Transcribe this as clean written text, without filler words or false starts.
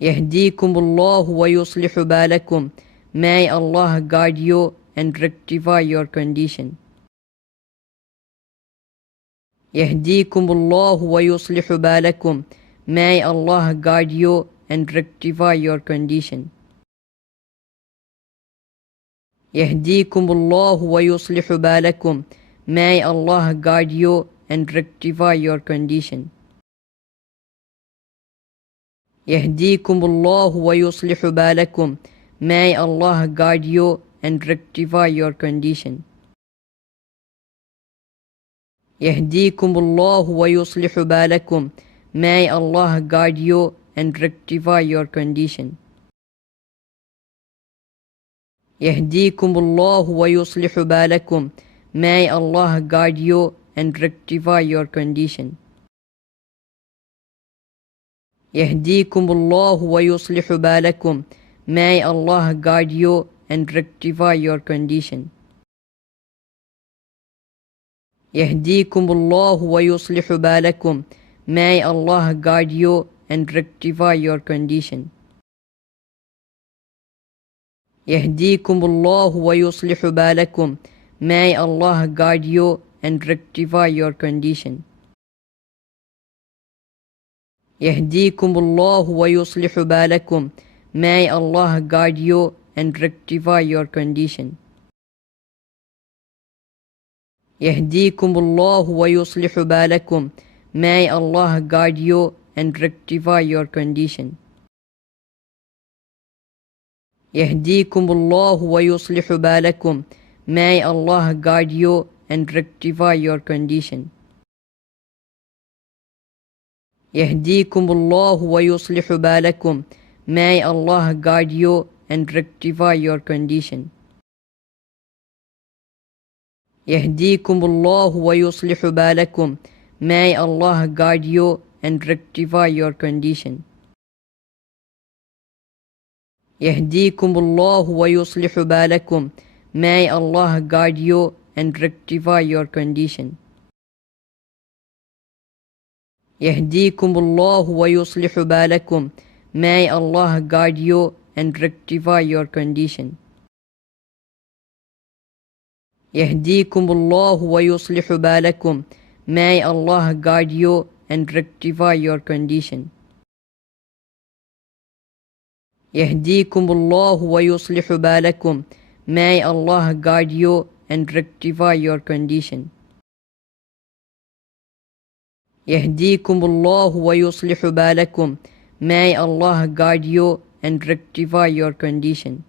Yahdikumullahu wa yuslihu balakum. May Allah guide you and rectify your condition. Yahdikumullahu wa yuslihu balakum. May Allah guide you and rectify your condition. Yahdikumullahu wa yuslihu balakum. May Allah guide you and rectify your condition. Yahdikumullahu wa yuslihu balakum. May Allah guide you and rectify your condition. Yahdikumullahu wa yuslihu balakum. May Allah guide you and rectify your condition. Yahdikumullahu wa yuslihu balakum. May Allah guide you and rectify your condition. Yahdikumullahu wa yuslihu balakum. May Allah guide you and rectify your condition. Yahdikumullahu wa yuslihu balakum. May Allah guide you and rectify your condition. Yahdikumullahu wa yuslihu balakum. May Allah guide you and rectify your condition. Yahdikumullahu wa yuslihu balakum. May Allah guide you and rectify your condition. Yahdikumullahu wa yuslihu balakum. May Allah guide you and rectify your condition. Yahdikumullahu wa yuslihu balakum. May Allah guide you and rectify your condition. Yahdikumullahu wa yuslihu balakum. May Allah guide you and rectify your condition. Yahdikumullahu wa yuslihu balakum. May Allah guide you and rectify your condition. Yahdikumullahu wa yuslihu balakum. May Allah guide you and rectify your condition. Yahdikumullahu wa yuslihu balakum. May Allah guide you and rectify your condition. Yahdikumullahu wa yuslihu balakum. May Allah guide you and rectify your condition. Yahdikumullahu wa yuslihu balakum. May Allah guide you and rectify your condition. Yahdikumullahu wa yuslihu balakum. May Allah guide you and rectify your condition.